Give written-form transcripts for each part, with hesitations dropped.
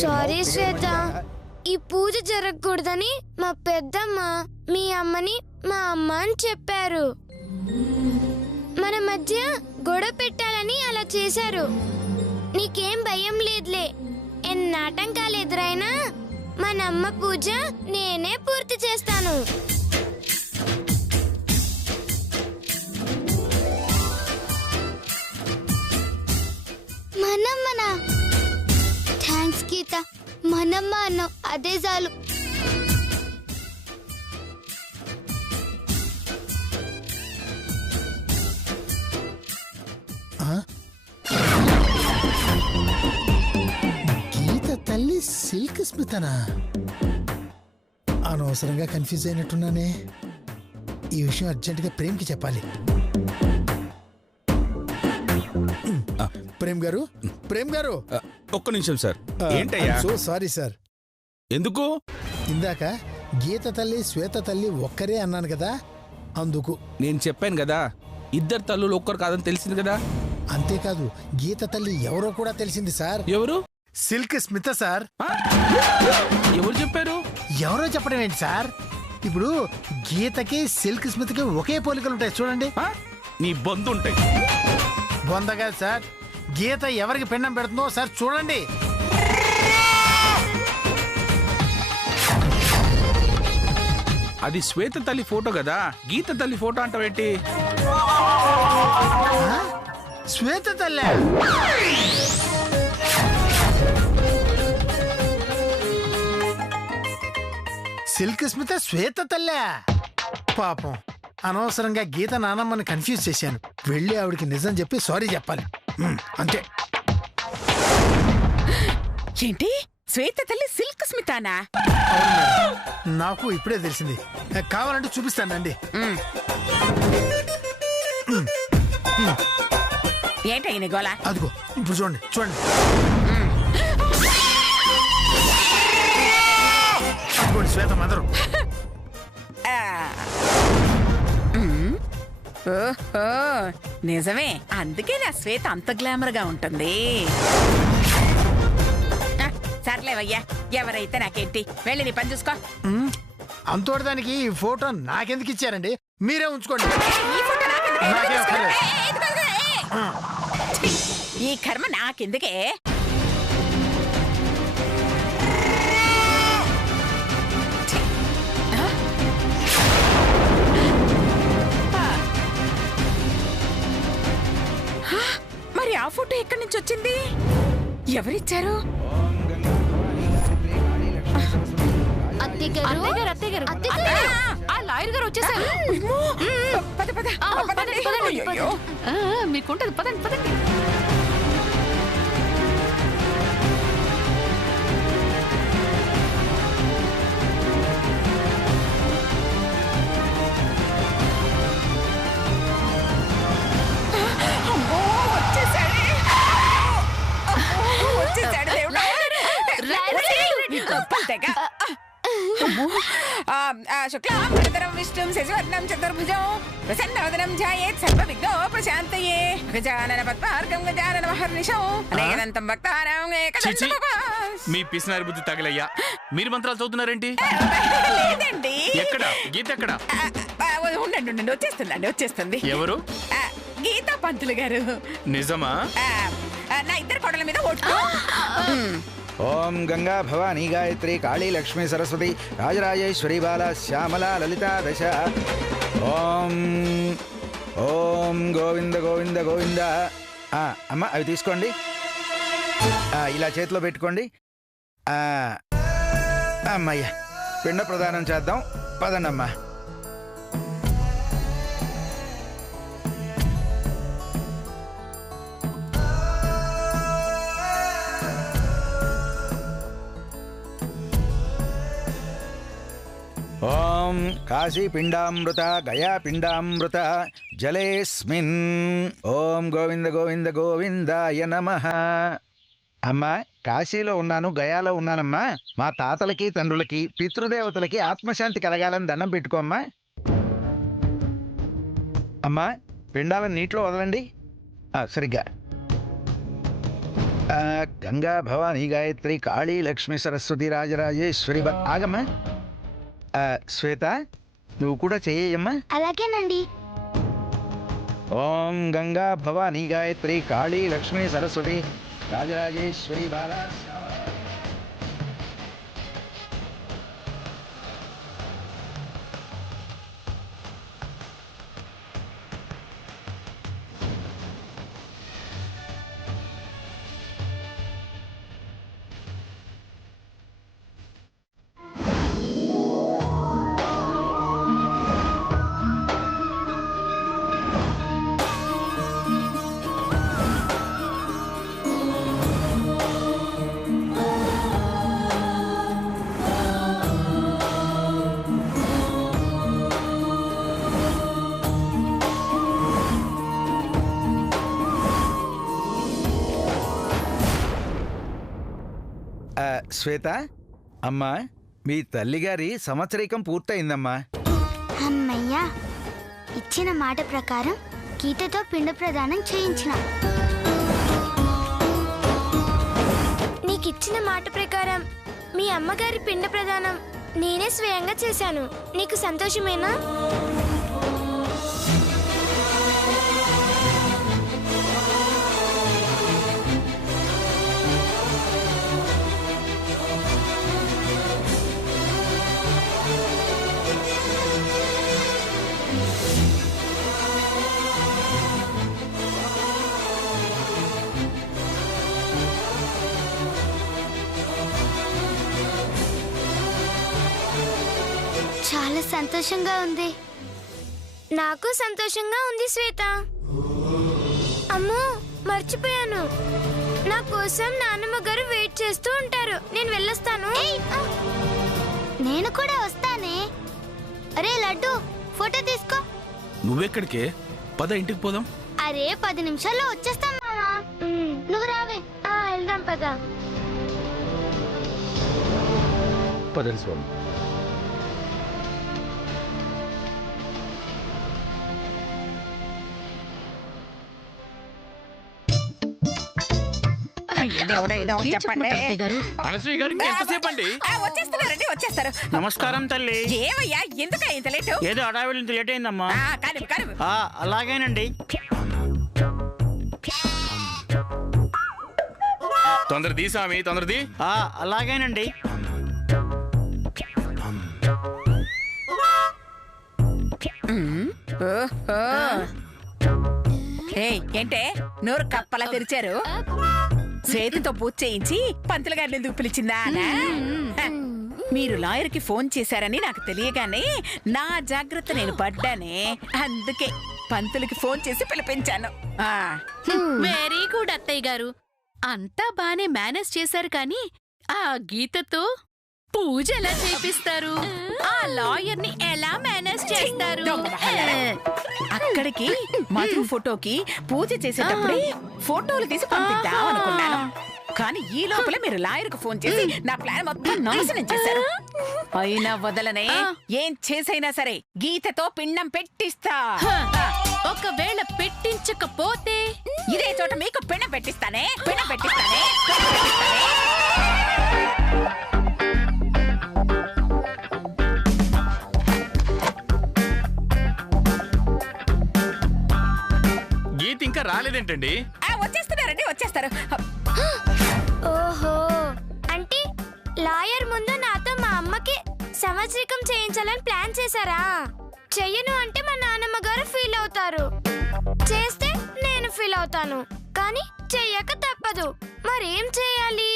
Sorry శ్వేత, ఈ పూజ జరగకూడదని మా పెద్దమ్మ మీ అమ్మని మా అమ్మ అని చెప్పారు. మన మధ్య గొడవ పెట్టాలని అలా చేశారు. నీకేం భయం లేదులే. ఎన్ని ఆటంకాలు ఎదురైనా మన అమ్మ పూజ నేనే పూర్తి చేస్తాను. మనమ్మనా? థ్యాంక్స్ గీత, మనమ్మ అన్నావు, అదే చాలు. గీత తల్లి సిల్క్ స్మితనా? అనవసరంగా కన్ఫ్యూజ్ అయినట్టున్నానే. ఈ విషయం అర్జెంటుగా ప్రేమ్కి చెప్పాలి. ప్రేమ్ గారు, ప్రేమ్ గారు, ఒక్క నిమిషం సార్. ఏంటయ్యా? So sorry sir. ఎందుకు? ఇందాక గీత తల్లి శ్వేత తల్లి ఒక్కరే అన్నాను కదా, అందుకు. నేను చెప్పాను కదా, ఇద్దరు తల్లులు ఒక్కరు కాదని తెలిసింది కదా. అంతేకాదు, గీత తల్లి ఎవరో కూడా తెలిసింది సార్. ఎవరు? సిల్క్ స్మిత సార్. ఎవరు చెప్పారు? ఎవరో చెప్పడం ఏంటి సార్? ఇప్పుడు గీతకి సిల్క్ స్మితకి ఒకే పోలికలు ఉంటాయి చూడండి. నీ బొందు ఉంటాయి. బొందగా సార్, గీత ఎవరికి పిండం పెడుతుందో సార్ చూడండి. అది శ్వేత తల్లి ఫోటో కదా, గీత తల్లి ఫోటో అంటావేంటి? శ్వేత తల్లి సిల్క్ స్మిత శ్వేత తల్లి. పాపం, అనవసరంగా గీత నానమ్మని కన్ఫ్యూజ్ చేశాను. వెళ్ళి ఆవిడికి నిజం చెప్పి సారీ చెప్పాలి, అంతే. ఏంటి, శ్వేత తల్లి సిల్క్ స్మితానా? నాకు ఇప్పుడే తెలిసింది. కావాలంటే చూపిస్తానండి. ఏంటయ్య గోళ? అదిగో ఇప్పుడు చూడండి, చూడండి. అదిగోండి శ్వేత మదరు. ఓహో, నిజమే. అందుకే నా శ్వేత అంత గ్లామర్ గా ఉంటుంది. సర్లేవయ్యా, ఎవరైతే నాకేంటి, వెళ్ళి నీ పని చూసుకో. అంతోడదానికి ఈ ఫోటో నాకెందుకు ఇచ్చారండి? మీరే ఉంచుకోండి. ఈ కర్మ నాకెందుకే? మరి ఆ ఫోటో ఎక్కడి నుంచి వచ్చింది? ఎవరిచ్చారు? లాయర్ గారు వచ్చేసారు. మీకుంటది, పదండి పదండి. శుక్లాంబరధరం విష్ణుం శశివర్ణం చతుర్భుజం ప్రసన్నవదనం ధ్యాయేత్ సర్వవిఘ్నో ప్రశాంతయే. గజానన పద్మార్గం గజానన మహర్నిశం అనేకదంతం భక్తానాం ఏకదంతం. మీ పిసినారి బుద్ధి తగలయ్యా. మీరు మంత్రాలు చదువుతున్నారేంటి? లేదండి. ఎక్కడ గీత? ఎక్కడ? ఉండండి, వచ్చేస్తుంది. ఎవరు? గీతా పంతులు గారు. నిజమా? నా ఇద్దరు కొడల మీద ఒట్టు. ఓం గంగా భవానీ గాయత్రి కాళీ లక్ష్మీ సరస్వతి రాజరాజేశ్వరి బాల శ్యామలా లలితా దశ. ఓం ఓం గోవింద గోవింద గోవింద. అమ్మ అవి తీసుకోండి, ఇలా చేతిలో పెట్టుకోండి. అమ్మయ్య, పిండ ప్రదానం చేద్దాం, పదండమ్మా. ఓం కాశీ పిండామృత గయా పిండామృత జలేస్మిన్. ఓం గోవింద గోవింద గోవిందాయ నమః. అమ్మా, కాశీలో ఉన్నాను, గయాలో ఉన్నానమ్మా. మా తాతలకి తండ్రులకి పితృదేవతలకి ఆత్మశాంతి కలగాలని దండం పెట్టుకోమ్మా. అమ్మా, పిండాలను నీటిలో వదలండి. సరిగ్గా గంగా భవానీ గాయత్రి కాళీ లక్ష్మి సరస్వతి రాజరాజేశ్వరి ఆగమ్మా. శ్వేత నువ్వు కూడా చెయ్యమ్మా. అలాగేనండి. ఓం గంగా భవానీ గాయత్రి కాళీ లక్ష్మి సరస్వతి రాజరాజేశ్వరి బాలా. శ్వేత అమ్మా, మీ తల్లిగారి సంవత్సరీకం పూర్తయిందమ్మా. అమ్మయ్యా, ఇచ్చిన మాట ప్రకారం గీతతో పిండ ప్రదానం చేయించిన. నీకిచ్చిన మాట ప్రకారం మీ అమ్మగారి పిండ ప్రదానం నేనే స్వయంగా చేశాను. నీకు సంతోషమేనా? చాలా సంతోషంగా ఉంది. నాకు సంతోషంగా ఉంది శ్వేత. అమ్మో, మర్చిపోయాను. నా కోసం నాన్నమ్మ గారు వెయిట్ చేస్తూ ఉంటారు. నేను వెళ్ళొస్తాను. నేను కూడా వస్తానే. అరే లడ్డు, ఫోటో తీసుకో. నువ్వెక్కడికే? పద ఇంటికి పోదాం. అరే 10 నిమిషాల్లో వచ్చేస్తాం మామా. నువ్వు రావే. వెళ్దాం పద. పదండి స్వామి. చెప్పండి. అనసూయ గారు ఎంతసేపు అండి? వచ్చేస్తున్నారండి, వచ్చేస్తారు. నమస్కారం తల్లి. ఏమయ్యా, ఎందుక ఇంత లేటు? ఏదో అడావిడి ఇంత లేట్ అయిందమ్మా. కానివ్వు, కానివ్వు. అలాగేనండి. తొందరది స్వామి, తొందరది. అలాగేనండి. ఏంటే నోరు కప్పలా తెరిచారు? చేతితో పూజ చేయించి పంతులు గారిని ఎందుకు పిలిచిందా? మీరు లాయర్ కి ఫోన్ చేశారని నాకు తెలియగానే నా జాగ్రత్త నేను పడ్డానే. అందుకే పంతులకి ఫోన్ చేసి పిలిపించాను. వెరీ గుడ్ అత్తయ్య గారు. అంతా బానే మేనేజ్ చేశారు, కానీ ఆ గీతతో పూజ ఎలా చేపిస్తారు? ఆ లాయర్ ని ఎలా మేనేజ్ చేస్తారు? అక్కడికి మధు ఫోటోకి పూజ చేసేటప్పుడే ఫోటోలు తీసి పంపిద్దాం అనుకున్నాను. కానీ ఈ లోపల మీరు లాయర్ కు ఫోన్ చేసి నా ప్లాన్ మొత్తం నాశనం చేశారు. అయినా వదలనే. ఏం చేసైనా సరే గీతతో పిండం పెట్టిస్తా. ఒకవేళ పెట్టించకపోతే ఇదే చోట మీకు పిండం పెట్టిస్తానే, పిండం పెట్టిస్తానే. గీత ఇంకా రాలేదేంటండి? వచ్చేస్తున్నారండి, వచ్చేస్తారు. ఓహో, అంటే లాయర్ ముందు నాతో మా అమ్మకి సంవత్సరికం చేయించాలని ప్లాన్ చేశారా? చెయ్యను అంటే మా నాన్నమ్మ గారు ఫీల్ అవుతారు, చేస్తే నేను ఫీల్ అవుతాను. కానీ చెయ్యక తప్పదు. మరేం చేయాలి?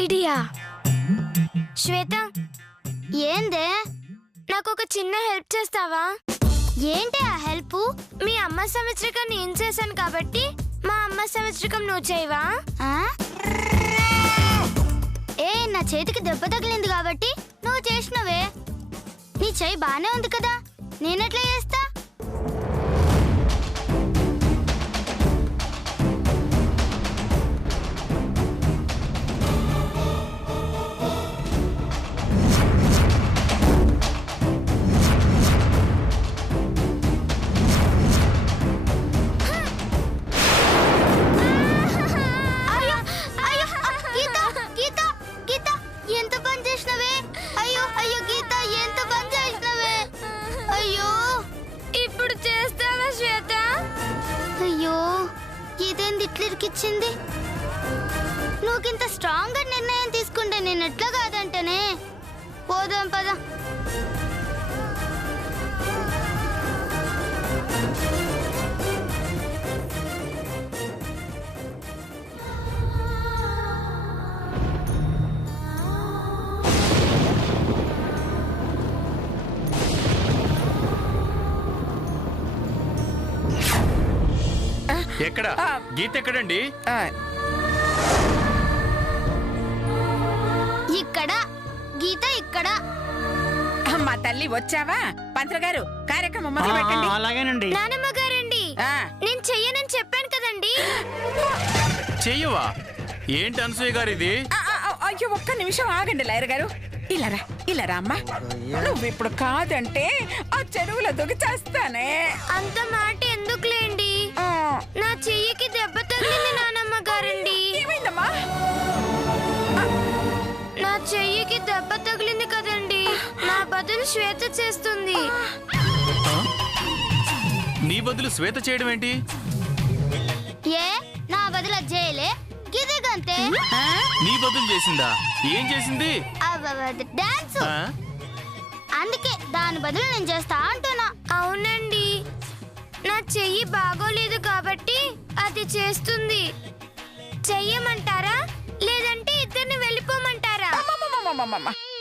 ఐడియా. శ్వేత, ఏందే? నాకు ఒక చిన్న హెల్ప్ చేస్తావా? ఏంటి ఆ హెల్ప్? మీ అమ్మ సంవత్సరికం నేను చేశాను కాబట్టి మా అమ్మ సంవత్సరికం నువ్వు చేయవా? నా చేతికి దెబ్బ తగిలింది కాబట్టి నువ్వు చేసినవే. నీ చెయ్యి బానే ఉంది కదా, నేనెట్లా చేస్తా? ఎట్లా ఇరికిచ్చింది? నువ్వుకింత స్ట్రాంగ్ గా నిర్ణయం తీసుకుంటే నేను ఎట్లా కాదంటేనే. పోదాం పద. ఎక్కడ గీత ఎక్కడండి? ఇక్కడ గీత ఇక్కడ. మా తల్లి వచ్చావా? పంతులు గారు కార్యక్రమం మొదలు పెట్టండి. అలాగేనండి. నానమ్మ గారండి, నేను చెయ్యనని చెప్పాను కదండి. చెయ్యవా? ఏంటి అనసూయ గారు ఇది? అయ్యో ఒక్క నిమిషం ఆగండి లాయర్ గారు. ఇలారా అమ్మా. నువ్వు ఇప్పుడు కాదంటే ఆ చెరువులో దూకి చేస్తానే. అంత మాట ఎందుకులేండి, నా చెయ్యికి దెబ్బ తగిలింది నానమ్మ గారండి. ఏమైందమ్మా? నా చెయ్యికి దెబ్బ తగిలింది కదండి, నా బదులు శ్వేత చేస్తుంది. నీ బదులు శ్వేత చేయడం ఏంటి? ఏ నా బదులు చేయలే గిదిగంతే. నీ బదులు చేసిందా? ఏం చేసింది? డాన్స్. అందుకే దాని బదులు నేను చేస్తా అంటున్నా. అవునండి, నా చెయ్యి బాగోలేదు కాబట్టి అది చేస్తుంది. చెయ్యమంటారా లేదంటే ఇద్దరిని వెళ్ళిపోమంటారా?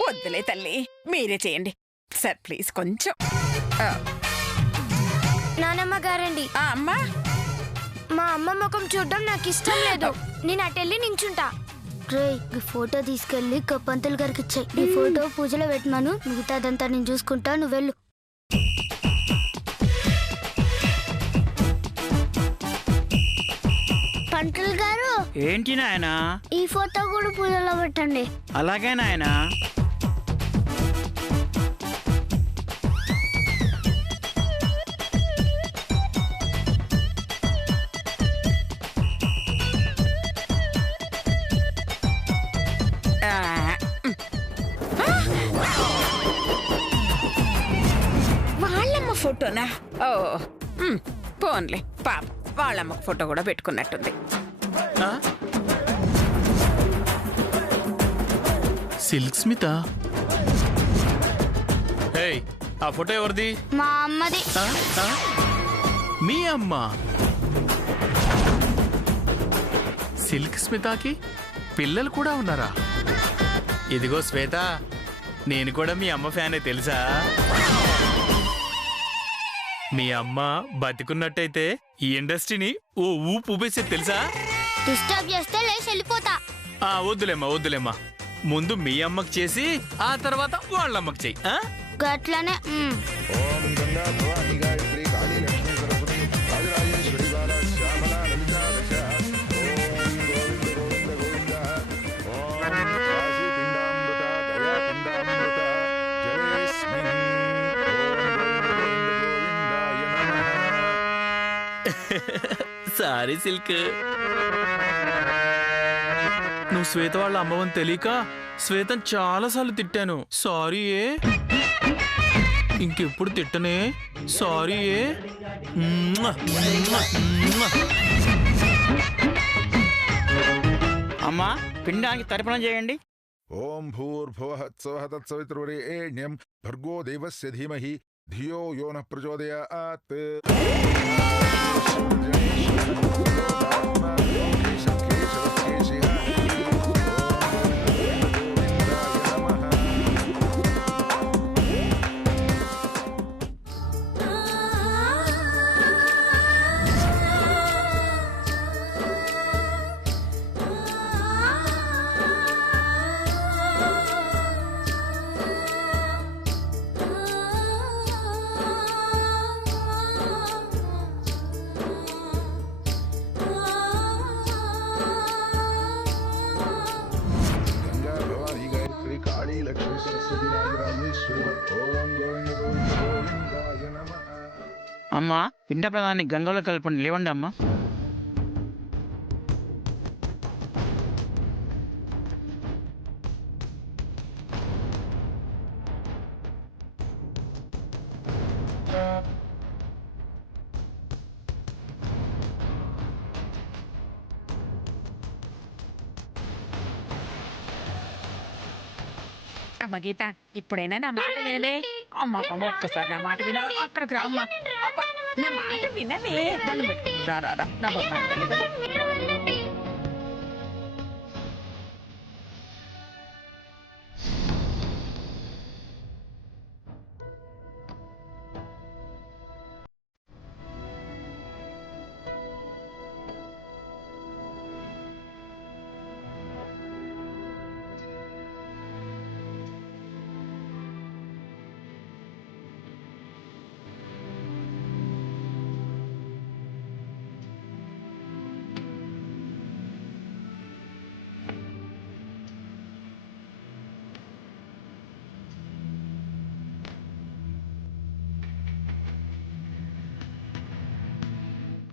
వద్దులే తల్లి, మీరే చేయండి సార్ ప్లీజ్. కొంచెం నానమ్మ గారండి, అమ్మా మా అమ్మ ముఖం చూడడం నాకు ఇష్టం లేదు. నేను అటెళ్ళి నించుంటా. రే ఈ ఫోటో తీసుకెళ్లి పంతులు గారికి ఇచ్చాయి. ఈ ఫోటో పూజలో పెట్టినాను, మిగతాదంతా నేను చూసుకుంటా, నువ్వు వెళ్ళు. పంతులు గారు, ఏంటి నాయనా? ఈ ఫోటో కూడా పూజలో పెట్టండి. అలాగే నాయనా. వాళ్ళమ్మ ఫోటోనా? ఓ పోన్లే పాప, వాళ్ళమ్మ ఫోటో కూడా పెట్టుకున్నట్టుంది. సిల్క్ స్మిత? ఏయ్, ఆ ఫోటో ఎవరిది? మా అమ్మది. మీ అమ్మ? సిల్క్ స్మితకి పిల్లలు కూడా ఉన్నారా? ఇదిగో శ్వేత, నేను కూడా మీ అమ్మ ఫ్యానే తెలుసా? మీ అమ్మ బతికున్నట్టయితే ఈ ఇండస్ట్రీని ఓ ఊపు ఊపేసేది తెలుసా? డిస్టర్బ్ చేస్తే లేచి వెళ్ళిపోతా. వద్దులేమ్మా. ముందు మీ అమ్మకి చేసి ఆ తర్వాత వాళ్ళమ్మకి చెయ్యి. గట్లనే. ఓం గంగా భవాని గాయత్రి కాళీ లక్ష్మీ సరస్వతి రాజరాజేశ్వరి బాలా శ్యామలా లలితా దశ. ఓం గోవింద గోవింద గోవింద. ఓం కాశీ పిండామృత దయా పిండామృత జలేస్మిన్. ఓం గోవింద గోవింద గోవిందాయ నమః. సారీ సిల్క్, నువ్వు శ్వేత వాళ్ళ అమ్మవని తెలియక శ్వేతను చాలాసార్లు తిట్టాను. సారీ ఏ, ఇంకెప్పుడు తిట్టనే. సారీ ఏ. అమ్మా, పిండానికి తర్పణం చేయండి. ఓం భూర్భువః స్వః తత్సవితుర్వరేణ్యం భర్గో దేవస్య ధీమహి ధియో యో నః ప్రచోదయాత్. అమ్మా, పిండ ప్రధాన్ని గంగలో కలపండి. లేవండి అమ్మా. అమ్మ గీత ఇప్పుడైనా నా మాట వినలే. అమ్మ ఒక్కసారి నా మాట విన. అక్కడికి రామ్మ. నా మాట వినలే. నా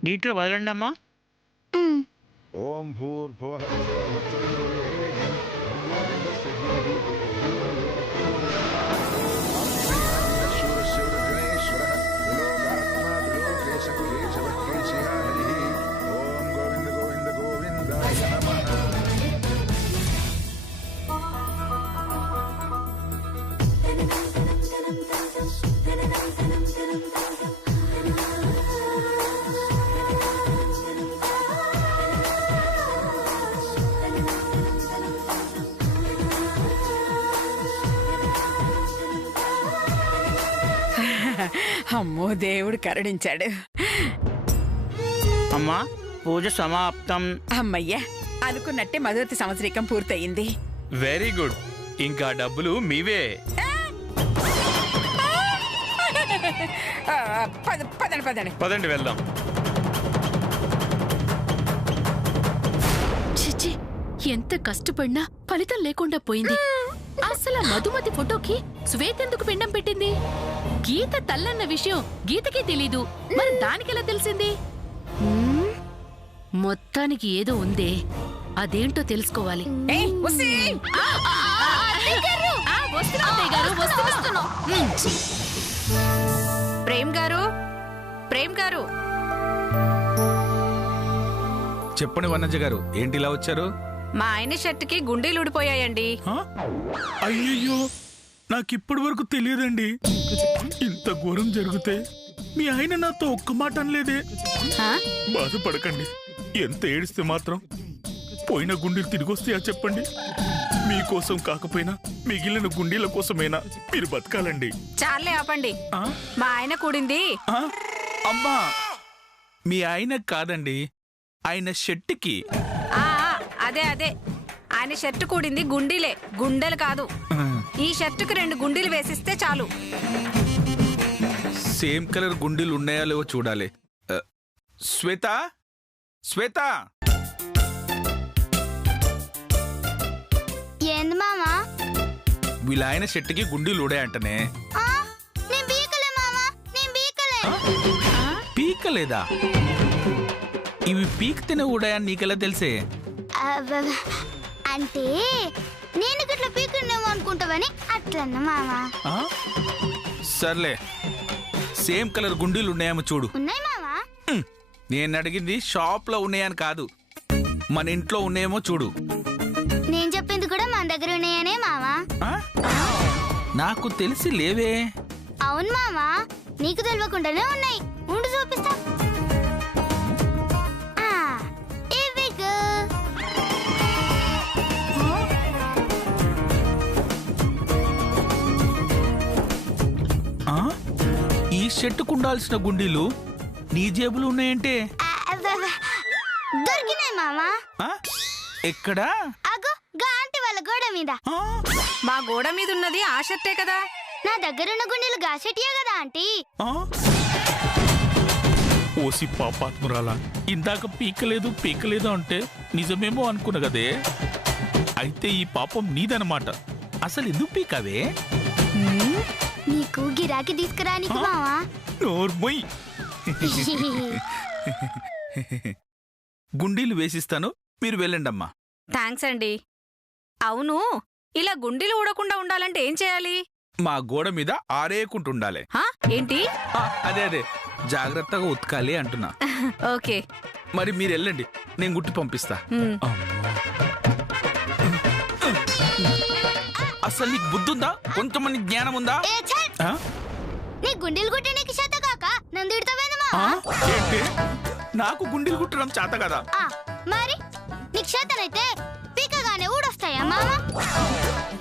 నీటిలో వదలండి అమ్మా. ఓం భూర్భువః స్వః తత్సవితుర్వరేణ్యం భర్గో దేవస్య ధీమహి ధియో యో నః ప్రచోదయాత్. ఓం గోవింద గోవింద గోవిందాయ నమః. అమ్మో దేవుడు కరుణించాడు. అమ్మా పూజ సమాప్తం. అమ్మయ్యా అనుకున్నట్టే మధురతి సంవత్సరికం పూర్తయింది. Very good. ఇంకా డబ్బులు మీవే. పదండి పదండి. పదండి వెళ్దాం. చిచ్చి, ఎంత కష్టపడినా ఫలితం లేకుండా పోయింది. అసలు ఆ మధుమతి ఫోటోకి శ్వేత ఎందుకు పిండం పెట్టింది? గీత తల్లన్న విషయం గీతకే తెలీదు, మరి దానికెలా తెలిసింది? మొత్తానికి ఏదో ఉందే, అదేంటో తెలుసుకోవాలి. ప్రేమ్ గారు, ప్రేమ్ గారు. చెప్పండి వనజ గారు, ఏంటి ఇలా వచ్చారు? మా ఆయన షర్ట్కి గుండీలు ఊడిపోయాయండి. అయ్యయ్యో, నాకిప్పటి వరకు తెలియదండి. ఇంత ఘోరం జరిగితే మీ ఆయన నాతో ఒక్క మాట అనలేదే. బాధపడకండి, ఎంత ఏడిస్తే మాత్రం పోయిన గుండీలు తిరిగి వస్తాయా చెప్పండి. మీకోసం కాకపోయినా మిగిలిన గుండీల కోసమైనా మీరు బతకాలండి. చాలే ఆపండి. మా ఆయన కూడింది. అమ్మా, మీ ఆయన కాదండి, ఆయన షర్ట్కి. అదే అదే, ఆయన షర్ట్ కూడింది గుండీలే, గుండెలు కాదు. ఈ షర్టుకు 2 గుండీలు వేసిస్తే చాలు. సేమ్ కలర్ గుండీలు ఉన్నాయా లేవో చూడాలి. శ్వేత, శ్వేత. ఏంది మామా? వీళ్ళ ఆయన షర్ట్కి గుండీలు ఉన్నాయంటనే. పీకలేదా? ఇవి పీక్తేనే ఊడాయని నీకెలా తెలిసే? అంటే నేను ఇట్లా పీకునేమో అనుకుంటావని అట్లన్న మామా. సర్లే, సేమ్ కలర్ గుండీలు ఉన్నాయేమో చూడు. ఉన్నాయి మామా. నేను అడిగింది షాప్ లో ఉన్నాయని కాదు, మన ఇంట్లో ఉన్నాయేమో చూడు. నేను చెప్పింది కూడా మన దగ్గర ఉన్నాయనే మామా. నాకు తెలిసి లేవే. అవును మామా, నీకు తెలియకుండానే ఉన్నాయి. ఉండు చూపిస్తా. ఈ షర్టుకు ఉండాల్సిన గుండీలు నీ జేబులు ఉన్నాయంటే? దొరికినాయి మామా. ఎక్కడా? అగో గా ఆంటీ వాళ్ళ గోడ మీద. మా గోడ మీద ఉన్నది ఆ షర్టే కదా. నా దగ్గరున్న గుండెలు గా షర్టియే కదా ఆంటీ. ఓసి పాపాత్మురాలా, ఇందాక పీకలేదు పీకలేదు అంటే నిజమేమో అనుకున్నా కదే. అయితే ఈ పాపం నీదనమాట. అసలు ఎందుకు పీకావే? నీకు గిరాకీ తీసుకురానికి మావా. నోర్మోయ్. గుండీలు వేసిస్తాను, మీరు వెళ్ళండమ్మా. థ్యాంక్స్ అండి. అవును, ఇలా గుండీలు ఊడకుండా ఉండాలంటే ఏం చేయాలి? మా గోడ మీద ఆరేకుంటుండాలి. ఏంటి? అదే అదే, జాగ్రత్తగా ఉతకాలి అంటున్నా. ఓకే, మరి మీరు వెళ్ళండి, నేను గుట్టి పంపిస్తా. అసలు అసలు నీకు బుద్ధి ఉందా? కొంచెం జ్ఞానం ఉందా? ఆ? నీ గుండెలు కుట్టడానికి చేత కాక నన్ను తిడతావేందమ్మా? ఏంటి నాకు గుండెలు కుట్టడం చేత కదా? మరి నీకు చేతనైతే పీకగానే ఊడొస్తాయా మామ?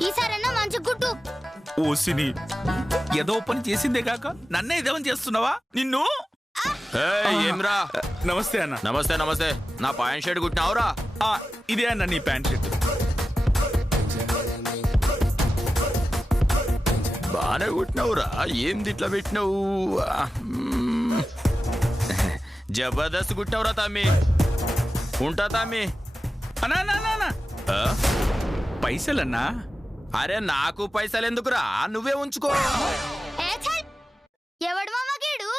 ఈసారన్నా మంచి గుట్టు. ఓసిని ఏదో పని చేసిందే కాక నన్నే ఇదేమని చేస్తున్నావా? నిన్ను ఏమ్రా? నమస్తే అన్న. నమస్తే నమస్తే. నా పాయింట్ షర్ట్ కుట్టినావురా? ఇదే అన్న నీ ప్యాంట్ షర్ట్. బానే కుట్టినావురా. ఏంది ఇట్లా పెట్టినావు? జబర్దస్త్ కుట్టినావురా తమ్మి. ఉంటా తమ్మి. అన్నా పైసలన్నా? అరే నాకు పైసలు ఎందుకురా? నువ్వే ఉంచుకో. ఎవడు మామ గీడు?